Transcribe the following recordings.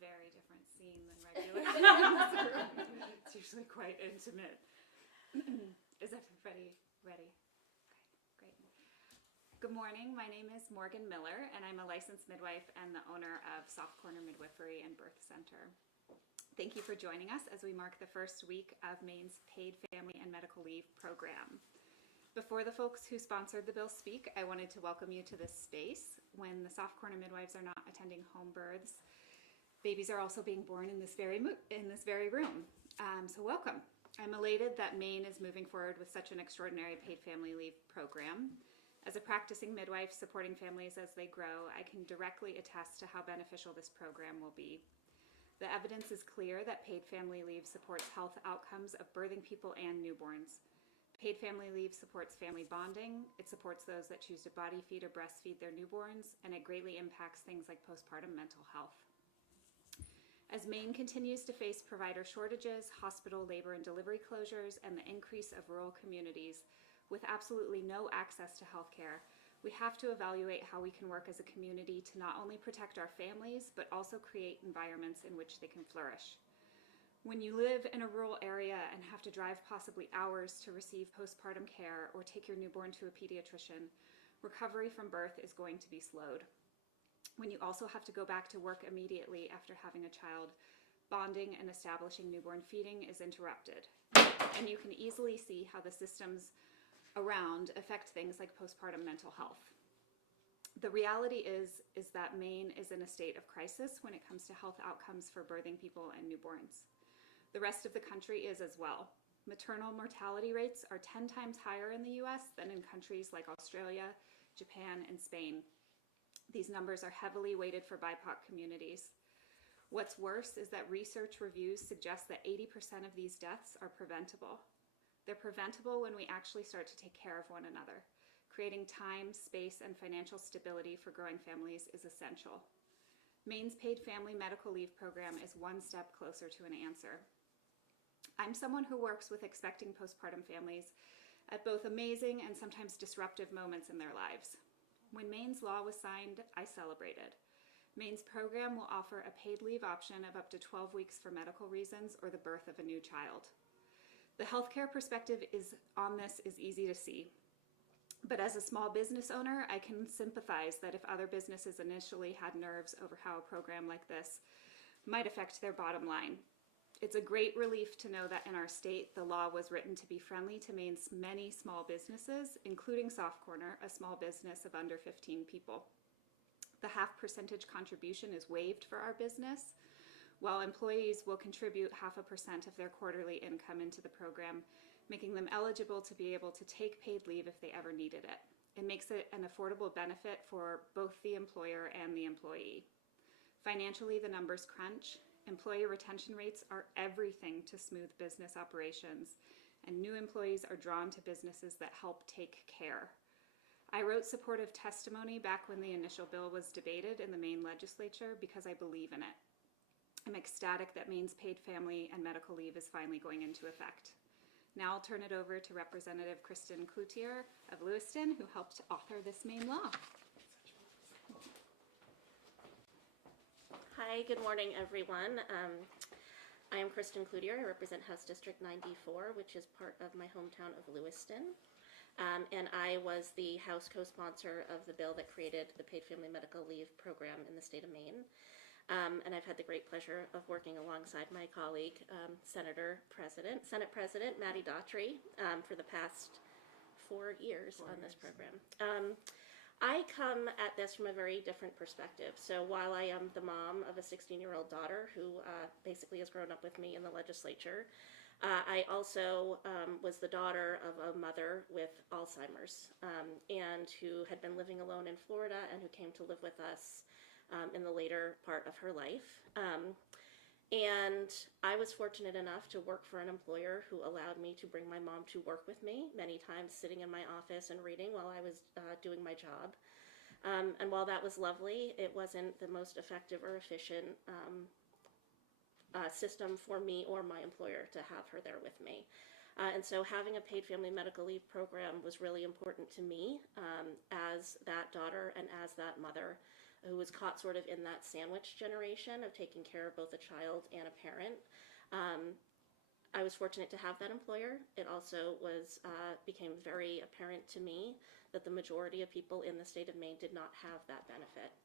very different scene than regular. It's usually quite intimate. Is everybody ready? Okay, great. Good morning. My name is Morgan Miller, and I'm a licensed midwife and the owner of Soft Corner Midwifery and Birth Center. Thank you for joining us as we mark the first week of Maine's Paid Family and Medical Leave program. Before the folks who sponsored the bill speak, I wanted to welcome you to this space. When the Soft Corner midwives are not attending home births, babies are also being born in this very room. So welcome. I'm elated that Maine is moving forward with such an extraordinary paid family leave program. As a practicing midwife supporting families as they grow, I can directly attest to how beneficial this program will be. The evidence is clear that paid family leave supports health outcomes of birthing people and newborns. Paid family leave supports family bonding, it supports those that choose to body feed or breastfeed their newborns, and it greatly impacts things like postpartum mental health. As Maine continues to face provider shortages, hospital labor and delivery closures, and the increase of rural communities with absolutely no access to healthcare, we have to evaluate how we can work as a community to not only protect our families, but also create environments in which they can flourish. When you live in a rural area and have to drive possibly hours to receive postpartum care or take your newborn to a pediatrician, recovery from birth is going to be slowed. When you also have to go back to work immediately after having a child, bonding and establishing newborn feeding is interrupted. And you can easily see how the systems around affect things like postpartum mental health. The reality is that Maine is in a state of crisis when it comes to health outcomes for birthing people and newborns. The rest of the country is as well. Maternal mortality rates are 10 times higher in the US than in countries like Australia, Japan, and Spain. These numbers are heavily weighted for BIPOC communities. What's worse is that research reviews suggest that 80% of these deaths are preventable. They're preventable when we actually start to take care of one another. Creating time, space, and financial stability for growing families is essential. Maine's Paid Family Medical Leave program is one step closer to an answer. I'm someone who works with expecting postpartum families at both amazing and sometimes disruptive moments in their lives. When Maine's law was signed, I celebrated. Maine's program will offer a paid leave option of up to 12 weeks for medical reasons or the birth of a new child. The healthcare perspective on this is easy to see. But as a small business owner, I can sympathize that if other businesses initially had nerves over how a program like this might affect their bottom line. It's a great relief to know that in our state, the law was written to be friendly to Maine's many small businesses, including Soft Corner, a small business of under 15 people. The 0.5% contribution is waived for our business, while employees will contribute 0.5% of their quarterly income into the program, making them eligible to be able to take paid leave if they ever needed it. It makes it an affordable benefit for both the employer and the employee. Financially, the numbers crunch. Employee retention rates are everything to smooth business operations, and new employees are drawn to businesses that help take care. I wrote supportive testimony back when the initial bill was debated in the Maine legislature because I believe in it. I'm ecstatic that Maine's Paid Family and Medical Leave is finally going into effect. Now I'll turn it over to Representative Kristen Cloutier of Lewiston, who helped author this Maine law. Hi, good morning, everyone. I am Kristen Cloutier. I represent House District 94, which is part of my hometown of Lewiston. And I was the House co-sponsor of the bill that created the Paid Family Medical Leave program in the state of Maine. And I've had the great pleasure of working alongside my colleague, Senate President Mattie Daughtry, for the past 4 years on this program. I come at this from a very different perspective. So while I am the mom of a 16-year-old daughter who basically has grown up with me in the legislature, I also was the daughter of a mother with Alzheimer's and who had been living alone in Florida and who came to live with us in the later part of her life. And I was fortunate enough to work for an employer who allowed me to bring my mom to work with me, many times sitting in my office and reading while I was doing my job. And while that was lovely, it wasn't the most effective or efficient system for me or my employer to have her there with me. And so having a paid family medical leave program was really important to me as that daughter and as that mother. who was caught sort of in that sandwich generation of taking care of both a child and a parent. I was fortunate to have that employer. It also became very apparent to me that the majority of people in the state of Maine did not have that benefit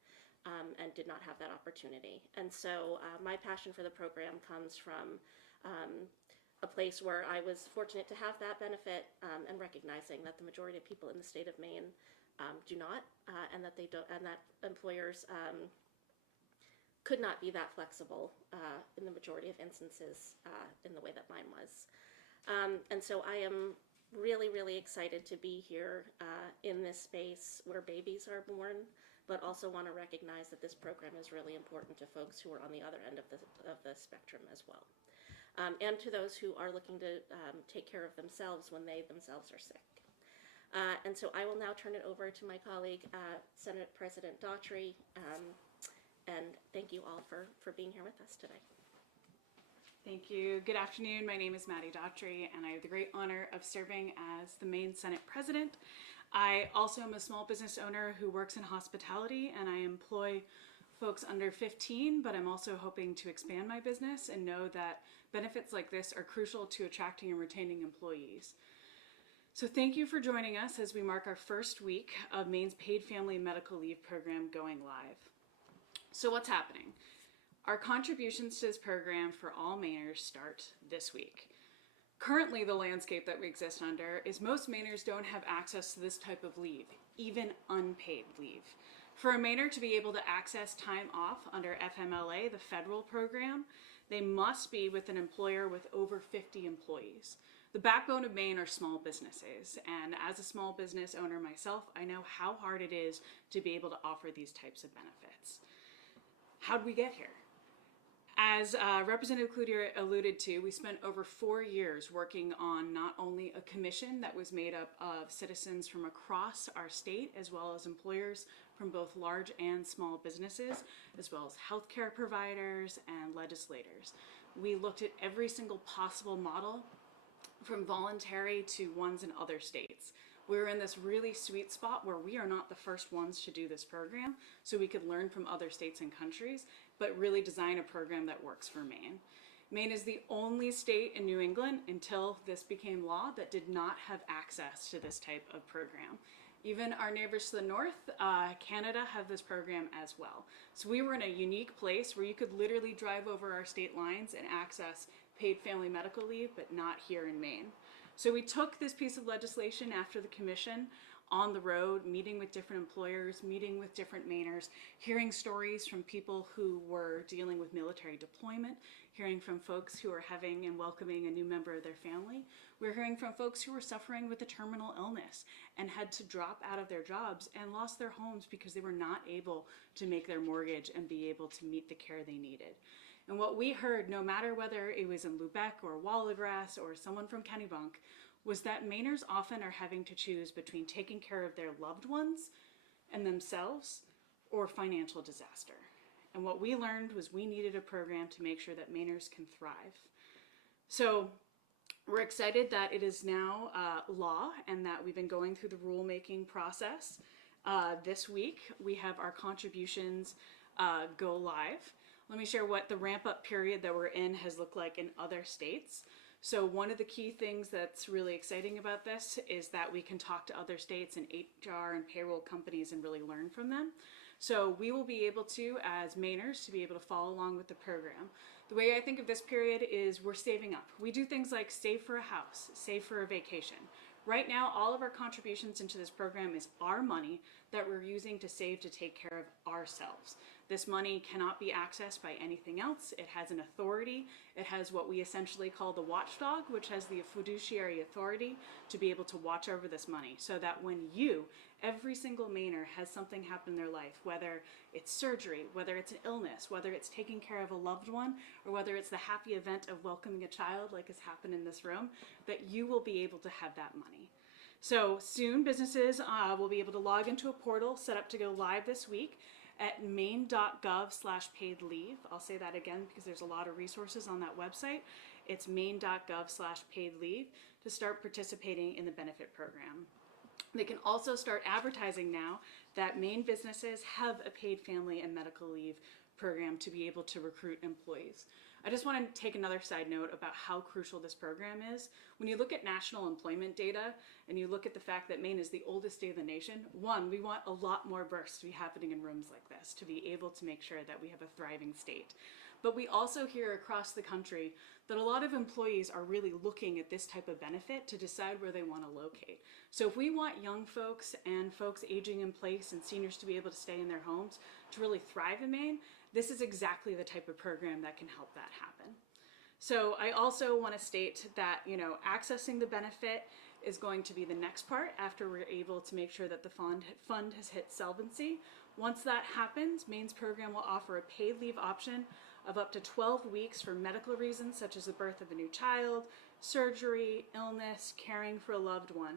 and did not have that opportunity. And so my passion for the program comes from a place where I was fortunate to have that benefit and recognizing that the majority of people in the state of Maine do not, and that they don't, and that employers could not be that flexible in the majority of instances in the way that mine was. And so I am really, really excited to be here in this space where babies are born, but also want to recognize that this program is really important to folks who are on the other end of the spectrum as well. And to those who are looking to take care of themselves when they themselves are sick. And so I will now turn it over to my colleague, Senate President Daughtry, and thank you all for being here with us today. Thank you. Good afternoon. My name is Mattie Daughtry, and I have the great honor of serving as the Maine Senate President. I also am a small business owner who works in hospitality, and I employ folks under 15, but I'm also hoping to expand my business and know that benefits like this are crucial to attracting and retaining employees. So thank you for joining us as we mark our first week of Maine's paid family medical leave program going live. So what's happening? Our contributions to this program for all Mainers start this week. Currently, the landscape that we exist under is most Mainers don't have access to this type of leave, even unpaid leave. For a Mainer to be able to access time off under FMLA, the federal program, they must be with an employer with over 50 employees. The backbone of Maine are small businesses, and as a small business owner myself, I know how hard it is to be able to offer these types of benefits. How'd we get here? As Representative Cloutier alluded to, we spent over 4 years working on not only a commission that was made up of citizens from across our state, as well as employers from both large and small businesses, as well as healthcare providers and legislators. We looked at every single possible model, from voluntary to ones in other states. We're in this really sweet spot where we are not the first ones to do this program, so we could learn from other states and countries, but really design a program that works for Maine. Maine is the only state in New England until this became law that did not have access to this type of program. Even our neighbors to the north, Canada, have this program as well. So we were in a unique place where you could literally drive over our state lines and access paid family medical leave, but not here in Maine. So we took this piece of legislation after the commission on the road, meeting with different employers, meeting with different Mainers, hearing stories from people who were dealing with military deployment, hearing from folks who are having and welcoming a new member of their family. We're hearing from folks who were suffering with a terminal illness and had to drop out of their jobs and lost their homes because they were not able to make their mortgage and be able to meet the care they needed. And what we heard, no matter whether it was in Lubec or Wallagrass or someone from Kennebunk, was that Mainers often are having to choose between taking care of their loved ones and themselves or financial disaster. And what we learned was we needed a program to make sure that Mainers can thrive. So we're excited that it is now law and that we've been going through the rulemaking process. This week, we have our contributions go live. Let me share what the ramp-up period that we're in has looked like in other states. So one of the key things that's really exciting about this is that we can talk to other states and HR and payroll companies and really learn from them. So we will be able to, as Mainers, to be able to follow along with the program. The way I think of this period is we're saving up. We do things like save for a house, save for a vacation. Right now, all of our contributions into this program is our money that we're using to save to take care of ourselves. This money cannot be accessed by anything else. It has an authority. It has what we essentially call the watchdog, which has the fiduciary authority to be able to watch over this money, so that when you, every single Mainer, has something happen in their life, whether it's surgery, whether it's an illness, whether it's taking care of a loved one, or whether it's the happy event of welcoming a child like has happened in this room, that you will be able to have that money. So soon businesses will be able to log into a portal set up to go live this week at maine.gov/paid leave. I'll say that again because there's a lot of resources on that website. It's maine.gov/paid leave to start participating in the benefit program. They can also start advertising now that Maine businesses have a paid family and medical leave program to be able to recruit employees. I just want to take another side note about how crucial this program is. When you look at national employment data and you look at the fact that Maine is the oldest state of the nation, one, we want a lot more births to be happening in rooms like this to be able to make sure that we have a thriving state. But we also hear across the country that a lot of employees are really looking at this type of benefit to decide where they want to locate. So if we want young folks and folks aging in place and seniors to be able to stay in their homes to really thrive in Maine, this is exactly the type of program that can help that happen. So I also want to state that, accessing the benefit is going to be the next part after we're able to make sure that the fund has hit solvency. Once that happens, Maine's program will offer a paid leave option of up to 12 weeks for medical reasons such as the birth of a new child, surgery, illness, caring for a loved one.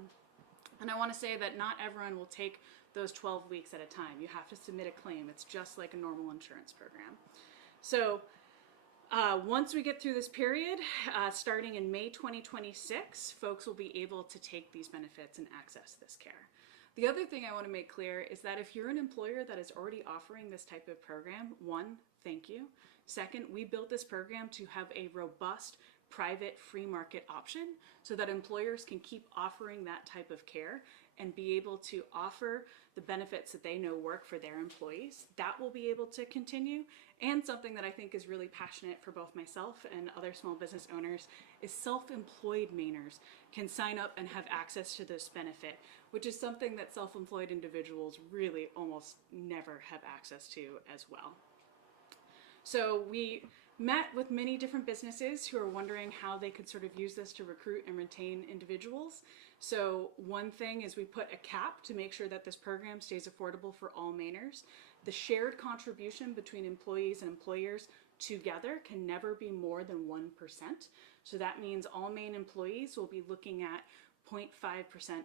And I want to say that not everyone will take those 12 weeks at a time. You have to submit a claim. It's just like a normal insurance program. So once we get through this period, starting in May 2026, folks will be able to take these benefits and access this care. The other thing I want to make clear is that if you're an employer that is already offering this type of program, one, thank you. Second, we built this program to have a robust private free market option so that employers can keep offering that type of care and be able to offer the benefits that they know work for their employees. That will be able to continue. And something that I think is really passionate for both myself and other small business owners is self-employed Mainers can sign up and have access to this benefit, which is something that self-employed individuals really almost never have access to as well. So we met with many different businesses who are wondering how they could sort of use this to recruit and retain individuals. So one thing is we put a cap to make sure that this program stays affordable for all Mainers. The shared contribution between employees and employers together can never be more than 1%. So that means all Maine employees will be looking at 0.5%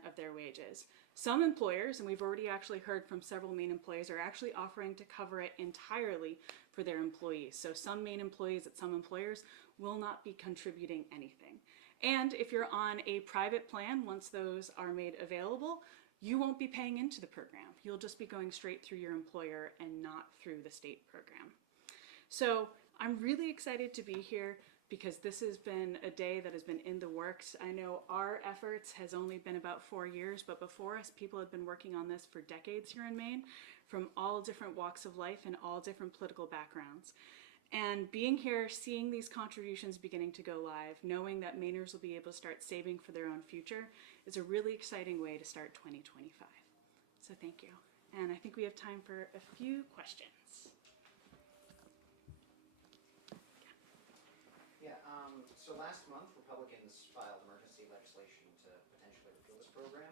of their wages. Some employers, and we've already actually heard from several Maine employees, are actually offering to cover it entirely for their employees. So some Maine employees at some employers will not be contributing anything. And if you're on a private plan, once those are made available, you won't be paying into the program. You'll just be going straight through your employer and not through the state program. So I'm really excited to be here because this has been a day that has been in the works. I know our efforts has only been about 4 years, but before us, people have been working on this for decades here in Maine, from all different walks of life and all different political backgrounds. And being here, seeing these contributions beginning to go live, knowing that Mainers will be able to start saving for their own future is a really exciting way to start 2025. So thank you. And I think we have time for a few questions. So last month, Republicans filed emergency legislation to potentially repeal this program.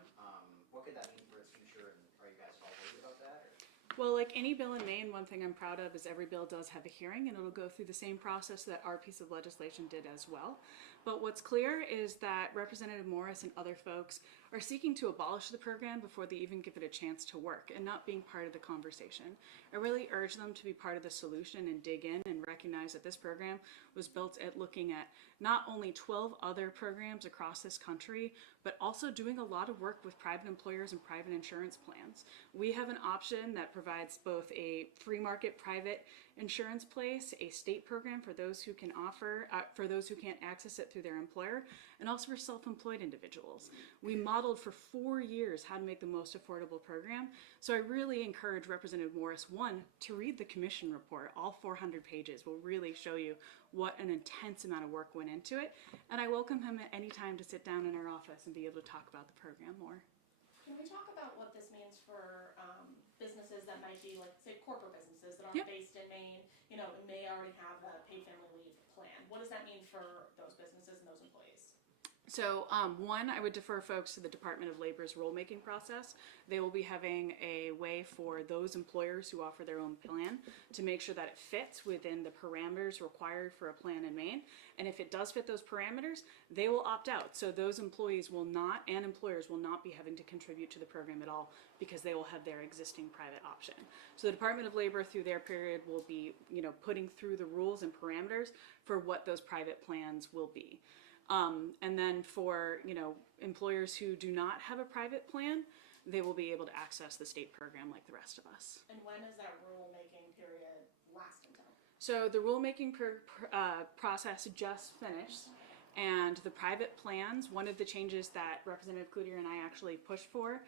What could that mean for its future, and are you guys all worried about that? Well, like any bill in Maine, one thing I'm proud of is every bill does have a hearing, and it'll go through the same process that our piece of legislation did as well. But what's clear is that Representative Morris and other folks are seeking to abolish the program before they even give it a chance to work and not being part of the conversation. I really urge them to be part of the solution and dig in and recognize that this program was built at looking at not only 12 other programs across this country, but also doing a lot of work with private employers and private insurance plans. We have an option that provides both a free market private insurance place, a state program for those who can offer, for those who can't access it through their employer, and also for self-employed individuals. We modeled for 4 years how to make the most affordable program. So I really encourage Representative Morris, one, to read the commission report. All 400 pages will really show you what an intense amount of work went into it. And I welcome him at any time to sit down in our office and be able to talk about the program more. Can we talk about what this means for businesses that might be, like, say, corporate businesses that aren't Yep. based in Maine, and may already have a paid family leave plan? What does that mean for those businesses and those employees? So one, I would defer folks to the Department of Labor's rulemaking process. They will be having a way for those employers who offer their own plan to make sure that it fits within the parameters required for a plan in Maine. And if it does fit those parameters, they will opt out. So those employees will not, and employers will not be having to contribute to the program at all because they will have their existing private option. So the Department of Labor through their period will be, putting through the rules and parameters for what those private plans will be. And then for, employers who do not have a private plan, they will be able to access the state program like the rest of us. And when is that rulemaking period last until? So the rulemaking process just finished, and the private plans, one of the changes that Representative Cloutier and I actually pushed for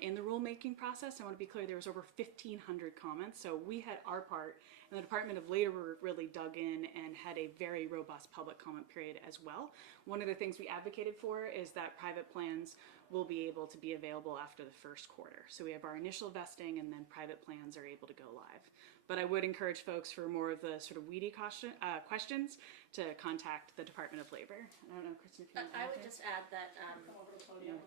in the rulemaking process, I want to be clear, there was over 1,500 comments, so we had our part, and the Department of Labor really dug in and had a very robust public comment period as well. One of the things we advocated for is that private plans will be able to be available after the first quarter. So we have our initial vesting, and then private plans are able to go live. But I would encourage folks for more of the sort of weedy questions to contact the Department of Labor. I don't know, Kristen, if you want to I would just add that, Come over to the podium.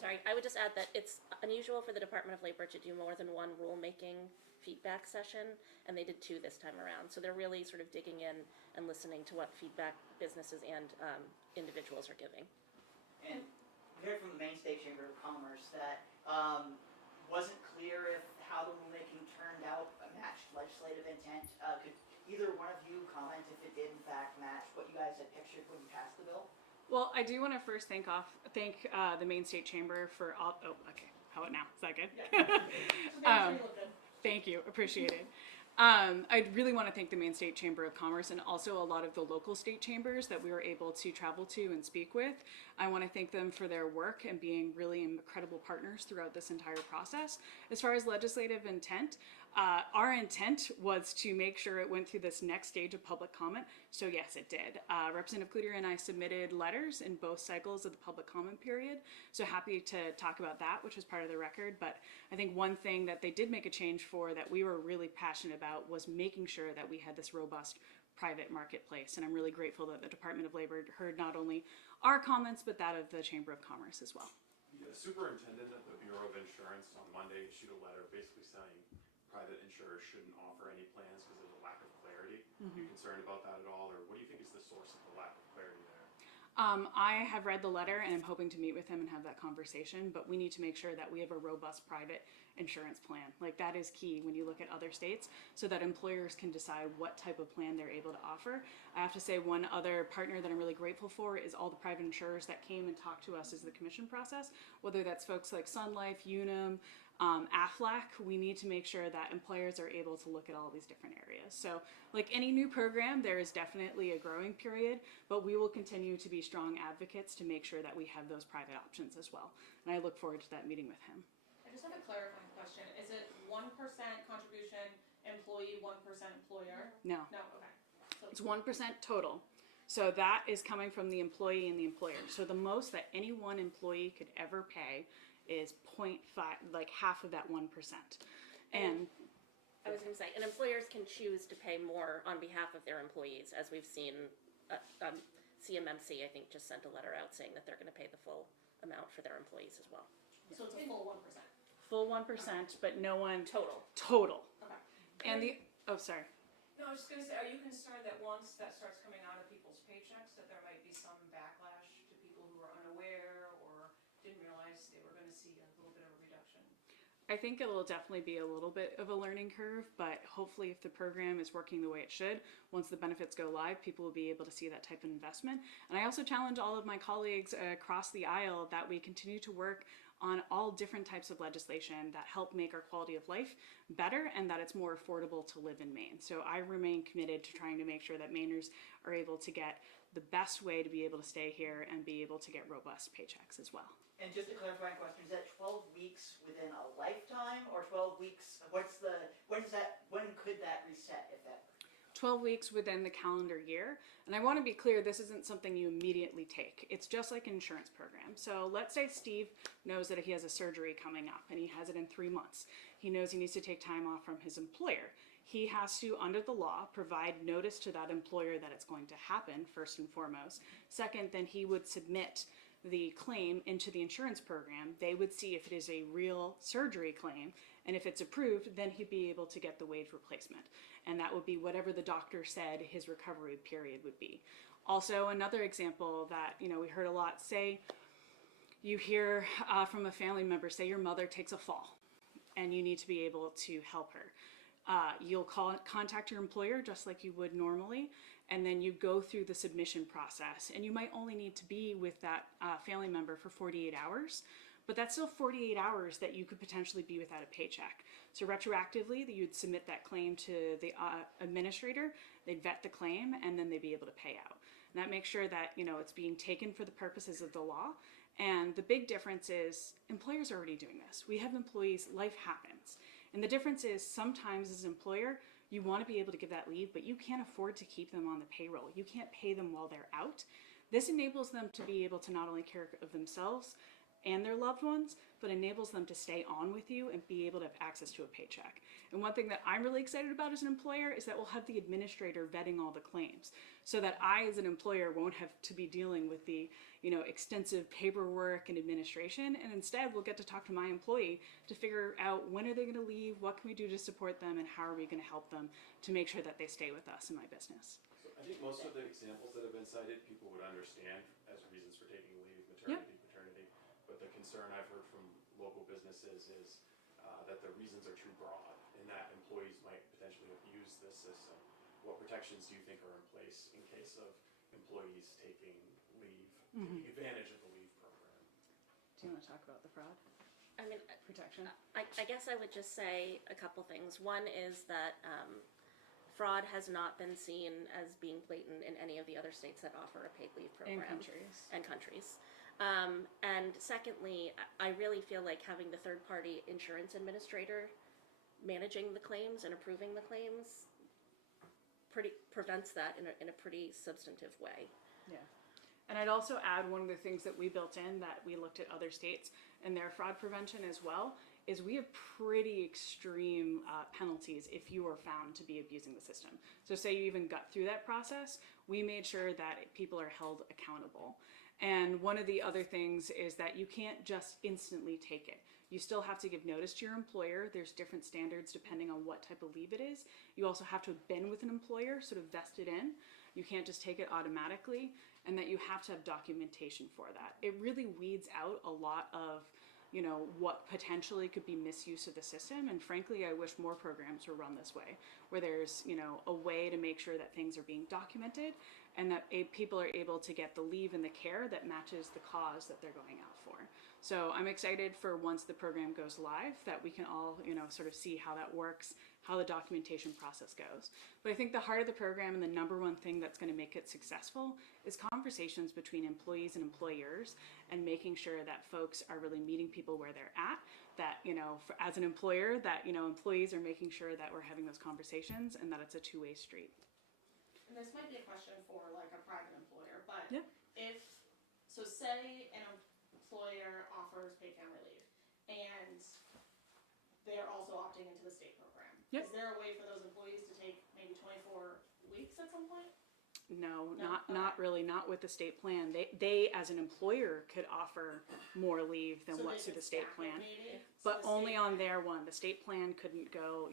sorry, I would just add that it's unusual for the Department of Labor to do more than one rulemaking feedback session, and they did 2 this time around. So they're really sort of digging in and listening to what feedback businesses and individuals are giving. And we heard from the Maine State Chamber of Commerce that wasn't clear if how the rulemaking turned out matched legislative intent. Could either one of you comment if it did in fact match what you guys had pictured when you passed the bill? Well, I do want to first thank the Maine State Chamber for all. Oh, okay. How about now? Is that good? Thank you. Appreciate it. I really want to thank the Maine State Chamber of Commerce and also a lot of the local state chambers that we were able to travel to and speak with. I want to thank them for their work and being really incredible partners throughout this entire process. As far as legislative intent, our intent was to make sure it went through this next stage of public comment. So yes, it did. Representative Cloutier and I submitted letters in both cycles of the public comment period. So happy to talk about that, which is part of the record. But I think one thing that they did make a change for that we were really passionate about was making sure that we had this robust private marketplace. And I'm really grateful that the Department of Labor heard not only our comments, but that of the Chamber of Commerce as well. The superintendent of the Bureau of Insurance on Monday issued a letter basically saying private insurers shouldn't offer any plans because there's a lack of clarity. Are you concerned about that at all, or what do you think is the source of the lack of clarity there? I have read the letter and I'm hoping to meet with him and have that conversation, but we need to make sure that we have a robust private insurance plan. Like that is key when you look at other states so that employers can decide what type of plan they're able to offer. I have to say one other partner that I'm really grateful for is all the private insurers that came and talked to us as the commission process, whether that's folks like Sun Life, Unum, Aflac. We need to make sure that employers are able to look at all these different areas. So like any new program, there is definitely a growing period, but we will continue to be strong advocates to make sure that we have those private options as well. And I look forward to that meeting with him. I just have a clarifying question. Is it 1% contribution employee, 1% employer? No, No, okay. So it's 1% total. So that is coming from the employee and the employer. So the most that any one employee could ever pay is 0.5, like half of that 1%. And I was going to say, and employers can choose to pay more on behalf of their employees, as we've seen. CMMC, I think, just sent a letter out saying that they're going to pay the full amount for their employees as well. it's a full 1%. full 1%, but no one Total. total. Okay. And the, oh, sorry. No, I was just gonna say, are you concerned that once that starts coming out of people's paychecks, that there might be some backlash to people who are unaware or didn't realize they were gonna see a little bit of a reduction? I think it will definitely be a little bit of a learning curve, but hopefully if the program is working the way it should, once the benefits go live, people will be able to see that type of investment. And I also challenge all of my colleagues across the aisle that we continue to work on all different types of legislation that help make our quality of life better and that it's more affordable to live in Maine. So I remain committed to trying to make sure that Mainers are able to get the best way to be able to stay here and be able to get robust paychecks as well. And just a clarifying question, is that 12 weeks within a lifetime or 12 weeks, when could that reset if that? 12 weeks within the calendar year. And I want to be clear, this isn't something you immediately take. It's just like an insurance program. So let's say Steve knows that he has a surgery coming up and he has it in 3 months. He knows he needs to take time off from his employer. He has to, under the law, provide notice to that employer that it's going to happen, first and foremost. Second, then he would submit the claim into the insurance program. They would see if it is a real surgery claim, and if it's approved, then he'd be able to get the wage replacement. And that would be whatever the doctor said his recovery period would be. Also, another example that, we heard a lot, say you hear from a family member, say your mother takes a fall and you need to be able to help her. You'll contact your employer just like you would normally, and then you go through the submission process. And you might only need to be with that family member for 48 hours, but that's still 48 hours that you could potentially be without a paycheck. So retroactively, you'd submit that claim to the administrator, they'd vet the claim, and then they'd be able to pay out. And that makes sure that, it's being taken for the purposes of the law. And the big difference is employers are already doing this. We have employees, life happens. And the difference is sometimes as an employer, you want to be able to give that leave, but you can't afford to keep them on the payroll. You can't pay them while they're out. This enables them to be able to not only care of themselves and their loved ones, but enables them to stay on with you and be able to have access to a paycheck. And one thing that I'm really excited about as an employer is that we'll have the administrator vetting all the claims, so that I as an employer won't have to be dealing with the extensive paperwork and administration, and instead we'll get to talk to my employee to figure out when are they going to leave, what can we do to support them, and how are we going to help them to make sure that they stay with us in my business. So I think most of the examples that have been cited, people would understand as reasons for taking leave, maternity, paternity, but the concern I've heard from local businesses is that the reasons are too broad, and that employees might potentially abuse this system. What protections do you think are in place in case of employees taking leave, taking advantage of the leave program? Do you want to talk about the fraud I mean, protection? I guess I would just say a couple things. One is that fraud has not been seen as being blatant in any of the other states that offer a paid leave program. And countries. And secondly, I really feel like having the third-party insurance administrator managing the claims and approving the claims prevents that in a pretty substantive way. Yeah. And I'd also add one of the things that we built in that we looked at other states and their fraud prevention as well is we have pretty extreme penalties if you are found to be abusing the system. So say you even got through that process, we made sure that people are held accountable. And one of the other things is that you can't just instantly take it. You still have to give notice to your employer. There's different standards depending on what type of leave it is. You also have to have been with an employer, sort of vested in. You can't just take it automatically, and that you have to have documentation for that. It really weeds out a lot of what potentially could be misuse of the system. And frankly, I wish more programs were run this way, where there's, a way to make sure that things are being documented and that people are able to get the leave and the care that matches the cause that they're going out for. So I'm excited for once the program goes live that we can all, sort of see how that works, how the documentation process goes. But I think the heart of the program and the number one thing that's going to make it successful is conversations between employees and employers and making sure that folks are really meeting people where they're at, that, as an employer, that, employees are making sure that we're having those conversations and that it's a two-way street. And this might be a question for like a private employer, but Yeah. so say an employer offers paid family leave and they're also opting into the state program. Yep. Is there a way for those employees to take maybe 24 weeks at some point? No, No? not really, not with the state plan. They as an employer could offer more leave than So what's they through the could state stack it plan. maybe? But So the only state on plan- their one. The state plan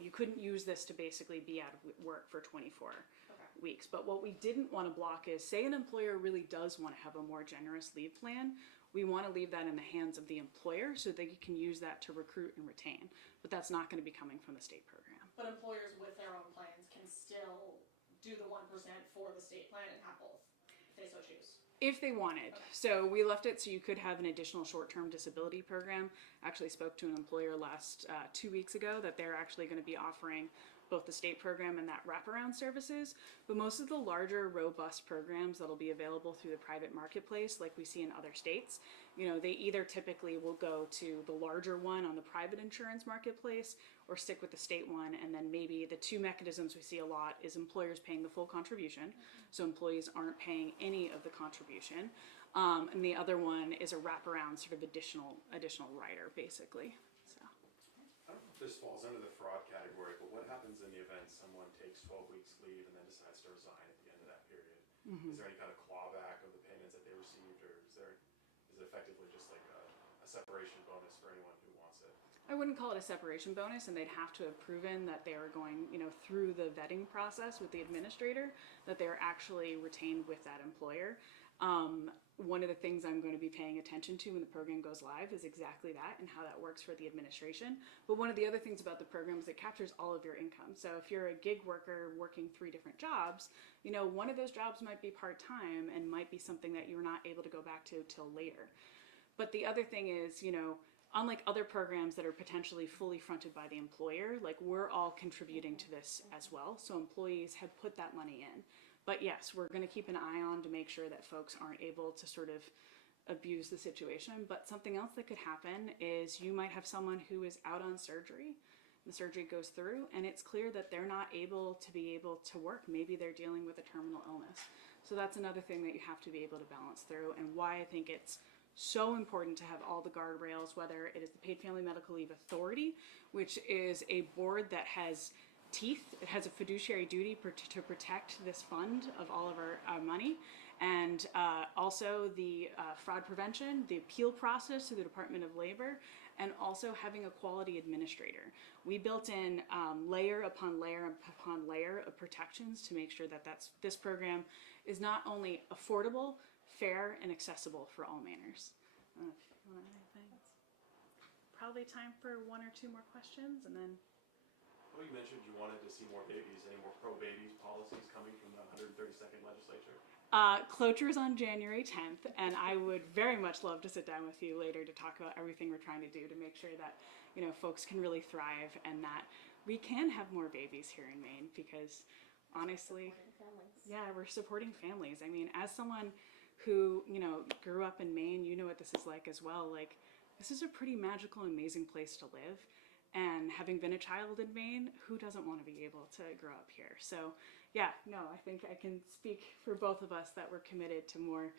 you couldn't use this to basically be out of work for 24 Okay. weeks. But what we didn't want to block is, say an employer really does want to have a more generous leave plan, we want to leave that in the hands of the employer so they can use that to recruit and retain. But that's not going to be coming from the state program. But employers with their own plans can still do the 1% for the state plan and have both, if they so choose. If they wanted. So we left it so you could have an additional short-term disability program. Actually spoke to an employer last 2 weeks ago that they're actually going to be offering both the state program and that wraparound services. But most of the larger, robust programs that'll be available through the private marketplace, like we see in other states, they either typically will go to the larger one on the private insurance marketplace or stick with the state one. And then maybe the two mechanisms we see a lot is employers paying the full contribution. So employees aren't paying any of the contribution. And the other one is a wraparound sort of additional rider, basically. So. I don't know if this falls under the fraud category, but what happens in the event someone takes 12 weeks leave and then decides to resign at the end of that period? Is there any kind of clawback of the payments that they received, or is it effectively just like a separation bonus for anyone who wants it? I wouldn't call it a separation bonus, and they'd have to have proven that they are going, through the vetting process with the administrator, that they're actually retained with that employer. One of the things I'm going to be paying attention to when the program goes live is exactly that and how that works for the administration. But one of the other things about the program is it captures all of your income. So if you're a gig worker working 3 different jobs, one of those jobs might be part-time and might be something that you're not able to go back to till later. But the other thing is, unlike other programs that are potentially fully fronted by the employer, like we're all contributing to this as well. So employees have put that money in. But yes, we're going to keep an eye on to make sure that folks aren't able to sort of abuse the situation. But something else that could happen is you might have someone who is out on surgery. The surgery goes through and it's clear that they're not able to work. Maybe they're dealing with a terminal illness. So that's another thing that you have to be able to balance through, and why I think it's so important to have all the guardrails, whether it is the Paid Family Medical Leave Authority, which is a board that has teeth. It has a fiduciary duty to protect this fund of all of our money, and also the fraud prevention, the appeal process to the Department of Labor, and also having a quality administrator. We built in layer upon layer upon layer of protections to make sure that this program is not only affordable, fair, and accessible for all Mainers. I don't know if you want to add anything. Probably time for one or two more questions, and then. Well, you mentioned you wanted to see more babies. Any more pro-babies policies coming from the 132nd legislature? Cloture is on January 10th, and I would very much love to sit down with you later to talk about everything we're trying to do to make sure that, folks can really thrive and that we can have more babies here in Maine, because honestly, yeah, we're supporting families. I mean, as someone who, grew up in Maine, you know what this is like as well. Like, this is a pretty magical and amazing place to live. And having been a child in Maine, who doesn't want to be able to grow up here? So yeah, no, I think I can speak for both of us that we're committed to more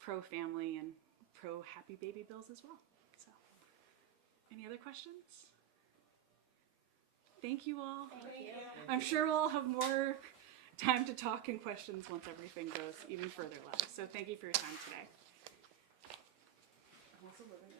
pro-family and pro-happy baby bills as well. So, any other questions? Thank you all. Thank you. I'm sure we'll have more time to talk and questions once everything goes even further live. So thank you for your time today. I'm also living